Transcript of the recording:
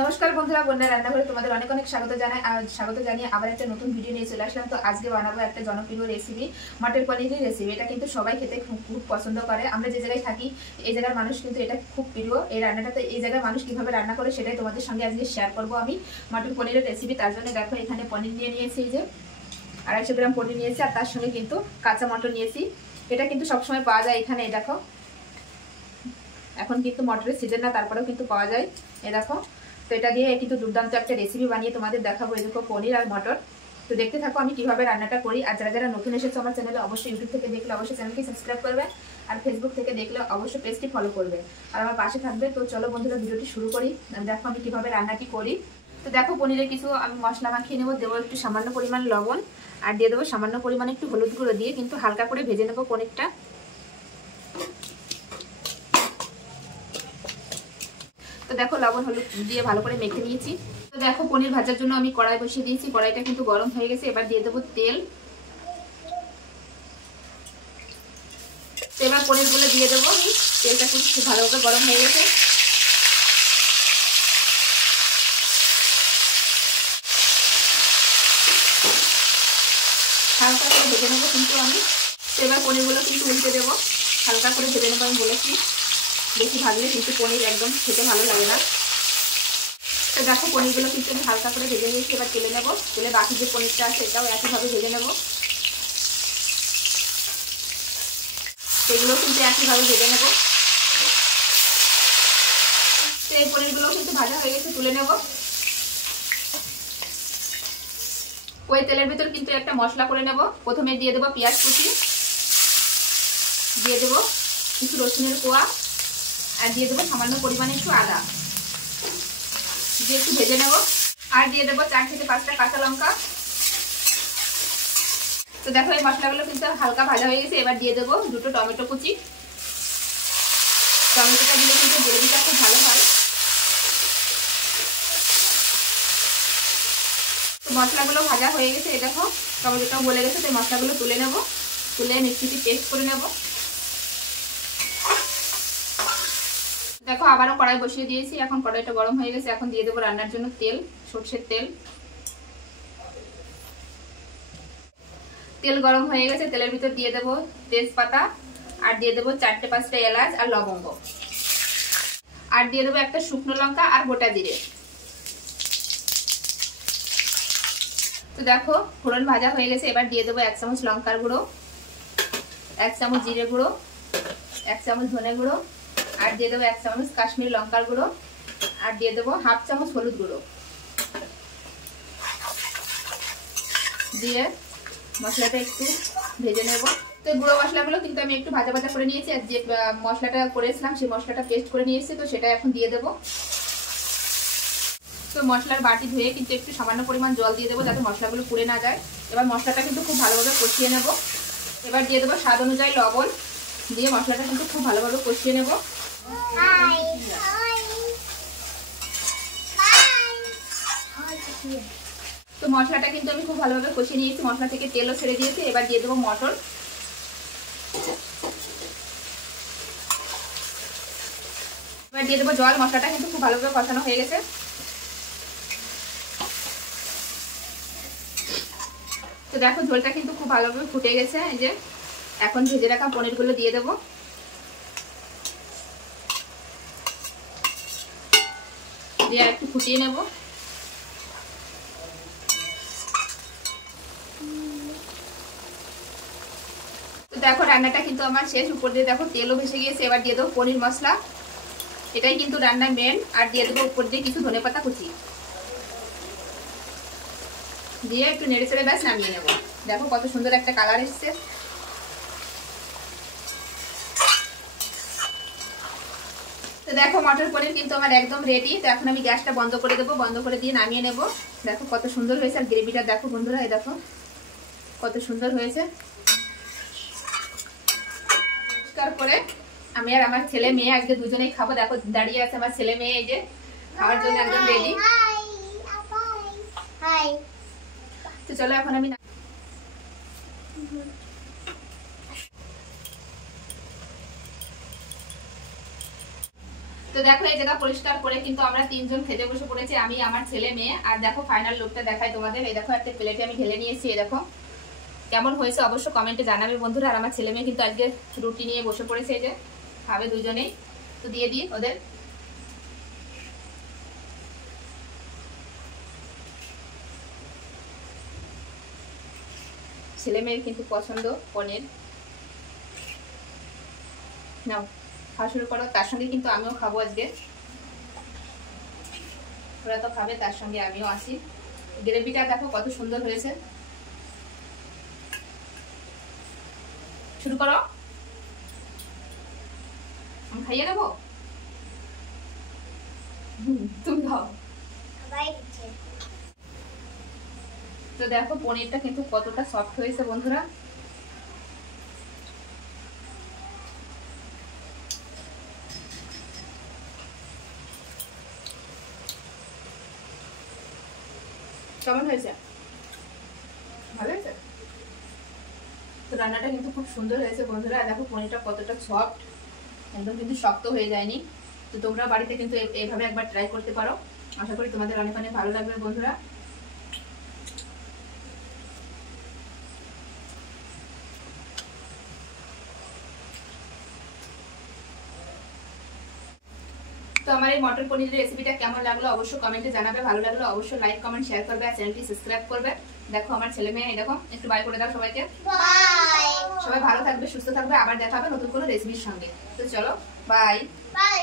নমস্কার বন্ধুরা, বন্যা রান্নাঘরে তোমাদের অনেক অনেক স্বাগত জানিয়ে আবার একটা নতুন ভিডিও নিয়ে চলে আসলাম। তো আজকে বানাবো একটা জনপ্রিয় রেসিপি, মটর পনিরের রেসিপি। এটা কিন্তু সবাই খেতে খুব পছন্দ করে। আমরা যে জায়গায় থাকি এই জায়গার মানুষ কিন্তু এটা খুব প্রিয়। এই রান্নাটা তো এই জায়গার মানুষ কিভাবে রান্না করে সেটাই তোমাদের সঙ্গে আজকে শেয়ার করবো আমি, মটর পনিরের রেসিপি। তার জন্য দেখো এখানে পনির নিয়ে নিয়েছি, এই যে 250 গ্রাম পনির নিয়েছি, আর তার সঙ্গে কিন্তু কাঁচা মটর নিয়েছি। এটা কিন্তু সবসময় পাওয়া যায় এখানে। এই দেখো এখন কিন্তু মটরের সিজন না, তারপরেও কিন্তু পাওয়া যায়। এই দেখো, তো এটা দিয়ে কিন্তু দুর্দান্ত একটা রেসিপি বানিয়ে তোমাদের দেখাবো। এই দেখো পনির আর মটর। তো দেখতে থাকো আমি কিভাবে রান্নাটা করি। আর যারা যারা নতুন এসেছো আমার চ্যানেলে, অবশ্যই ইউটিউব থেকে দেখলে অবশ্যই চ্যানেলকে সাবস্ক্রাইব করবে, আর ফেসবুক থেকে দেখলে অবশ্যই পেজটি ফলো করবে, আর আমার পাশে থাকবে। তো চলো বন্ধুরা ভিডিওটি শুরু করি। দেখো আমি কিভাবে রান্নাটি করি। তো দেখো পনিরে কিছু আমি মশলা মাখিয়ে নেবো। দেবো একটু সামান্য পরিমাণ লবণ, আর দিয়ে দেবো সামান্য পরিমাণে একটু হলুদ গুঁড়ো, দিয়ে কিন্তু হালকা করে ভেজে নেবো পনিরটা। তো দেখো লবণ হলুদ দিয়ে ভালো করে মেখে নিয়েছি। তো দেখো পনির ভাজার জন্য আমি কড়াই বসিয়ে দিয়েছি। কড়াইটা কিন্তু গরম হয়ে গেছে। এবার দিয়ে দেবো তেল। তো এবার পনিরগুলো দিয়ে দেবো। তেলটা কিন্তু খুব ভালোভাবে গরম হয়ে গেছে। হালকা করে ভেজে নেবো কিন্তু আমি। তো এবার পনিরগুলো কিন্তু উল্টে দেবো, হালকা করে ভেজে নেবো। আমি বলেছি বেশি ভাজলে কিন্তু পনির একদম খেতে ভালো লাগে না। তো দেখো পনিরগুলো কিন্তু আমি হালকা করে ভেজে নিয়েছি। এবার তেলে নেবো। তেলে বাকি যে পনিরটা আছে এটাও একইভাবে ভেজে নেবো। এগুলো কিন্তু একইভাবে ভেজে নেবো। তো এই পনিরগুলো কিন্তু ভাজা হয়ে গেছে, তুলে নেবো। ওই তেলের ভিতর কিন্তু একটা মশলা করে নেব। প্রথমে দিয়ে দেবো পেঁয়াজ কুচি, দিয়ে দেবো কিছু রসুনের কোয়া, আর দিয়ে দেবো সামান্য পরিমাণে একটু আদা, দিয়ে একটু ভেজে নেব। আর দিয়ে দেবো 4 থেকে 5টা কাঁচা লঙ্কা। তো দেখো এই মশলাগুলো কিন্তু হালকা ভাজা হয়ে গেছে। এবার দিয়ে দেবো 2টো টমেটো কুচি। টমেটোটা দিলে কিন্তু গ্রেভিটা খুব ভালো হয়। তো মশলাগুলো ভাজা হয়ে গেছে। এই দেখো টমেটোটাও গলে গেছে। তো মশলাগুলো তুলে নেব, তুলে মিক্সিতে পেস্ট করে নেব। দেখো আবারও কড়াই বসিয়ে দিয়েছি। এখন কড়াইটা গরম হয়ে গেছে। এখন দিয়ে দেবো রান্নার জন্য তেল, সরষের তেল। তেল গরম হয়ে গেছে। তেলের ভিতর দিয়ে দেবো তেজপাতা, আর দিয়ে দেবো 4-5টা এলাচ আর লবঙ্গ, আর দিয়ে দেবো একটা শুকনো লঙ্কা আর গোটা জিরে। তো দেখো ফোড়ন ভাজা হয়ে গেছে। এবার দিয়ে দেবো 1 চামচ লঙ্কার গুঁড়ো, 1 চামচ জিরে গুঁড়ো, 1 চামচ ধনে গুঁড়ো, আর দিয়ে দেবো 1 চামচ কাশ্মীরি লঙ্কার গুঁড়ো, আর দিয়ে দেবো 1/2 চামচ হলুদ গুঁড়ো। দিয়ে মশলাটা একটু ভেজে নেব। তো গুঁড়ো মশলাগুলো কিন্তু আমি একটু ভাজা ভাজা করে নিয়েছি। আর যে মশলাটা করেছিলাম সেই মশলাটা পেস্ট করে নিয়েছি, তো সেটা এখন দিয়ে দেবো। তো মশলার বাটি ধুয়ে কিন্তু একটু সামান্য পরিমাণ জল দিয়ে দেবো, যাতে মশলাগুলো পুড়ে না যায়। এবার মশলাটা কিন্তু খুব ভালোভাবে কষিয়ে নেব। এবার দিয়ে দেবো স্বাদ অনুযায়ী লবণ, দিয়ে মশলাটা কিন্তু খুব ভালোভাবে কষিয়ে নেব। তো মশলাটা কিন্তু আমি খুব ভালোভাবে কষিয়ে নিয়েছি। মশলা থেকে তেলও ছেড়ে দিয়েছি। এবার দিয়ে দেবো মটর। এবার দিয়ে দেবো জল। মশলাটা কিন্তু খুব ভালোভাবে কষানো হয়ে গেছে। তো দেখো ঝোলটা কিন্তু খুব ভালোভাবে ফুটে গেছে। এই যে এখন ভেজে রাখা পনিরগুলো দিয়ে দেবো, দিয়ে একটু ফুটিয়ে নেব। তো দেখো রান্নাটা কিন্তু আমার শেষ। উপর দিয়ে দেখো তেলও ভেসে গিয়েছে। এবার দিয়ে দেবো পনির মশলা, এটাই কিন্তু রান্নার মেন। আর দিয়ে দেবো উপর দিয়ে কিছু ধনেপাতা কুচি, দিয়ে একটু নেড়ে চেড়ে ব্যাস নামিয়ে নেব। দেখো কত সুন্দর একটা কালার এসছে। তো দেখো মটর পনির কিন্তু আমার একদম রেডি। তো এখন আমি গ্যাসটা বন্ধ করে দেবো, বন্ধ করে দিয়ে নামিয়ে নেব। দেখো কত সুন্দর হয়েছে। আর গ্রেভিটা দেখো বন্ধুরা, এই দেখো কত সুন্দর হয়েছে। পরিষ্কার করে আমি আর আমার ছেলে মেয়ে আজকে দুজনেই খাবো। দেখো দাঁড়িয়ে আছে আমার ছেলে মেয়ে, এই যে খাওয়ার জন্য একদম রেডি। তো চলো এখন আমি তো তো দেখো এই জায়গা পরিষ্কার করে কিন্তু আমরা তিনজন খেতে বসে পড়েছি, আমি আমার ছেলে মেয়ে। আর দেখো ফাইনাল লুকটা দেখাই তোমাদের। এই দেখো একটা প্লেটে আমি ঢেলে নিয়েছি। এই দেখো কেমন হয়েছে অবশ্য কমেন্টে জানাবে বন্ধুরা। আর আমার ছেলে মেয়ে কিন্তু আজকে রুটি নিয়ে বসে পড়েছে, এই যে খাবে দুজনেই। তো দিয়ে দিই ওদের। ছেলে মেয়ের কিন্তু পছন্দ পনির। নাও খাওয়া শুরু করো, তার সঙ্গে কিন্তু আমিও খাবো আজকে। ওরা তো খাবে, তার সঙ্গে আমিও আসি। গ্রেভিটা দেখো কত সুন্দর হয়েছে। শুরু করো, আমি খাইয়ে নেবো। তুমি খাও। তো দেখো পনিরটা কিন্তু কতটা সফট হয়েছে বন্ধুরা। কেমন হয়েছে? ভালো হয়েছে। তো রান্নাটা কিন্তু খুব সুন্দর হয়েছে বন্ধুরা। দেখো পনিরটা কতটা সফট, একদম কিন্তু শক্ত হয়ে যায়নি। তো তোমরা বাড়িতে কিন্তু এইভাবে একবার ট্রাই করতে পারো। আশা করি তোমাদের অনেক অনেক ভালো লাগবে বন্ধুরা। তো আমার এই মটর পনিরের রেসিপিটা কেমন লাগলো অবশ্যই কমেন্টে জানাবে। ভালো লাগলো অবশ্যই লাইক কমেন্ট শেয়ার করবে আর চ্যানেলটি সাবস্ক্রাইব করবে। দেখো আমার ছেলে মেয়ে, এই দেখো একটু বাই করে দাও সবাইকে। বাই। সবাই ভালো থাকবে, সুস্থ থাকবে, আবার দেখা হবে নতুন কোনো রেসিপির সঙ্গে। তো চলো বাই বাই।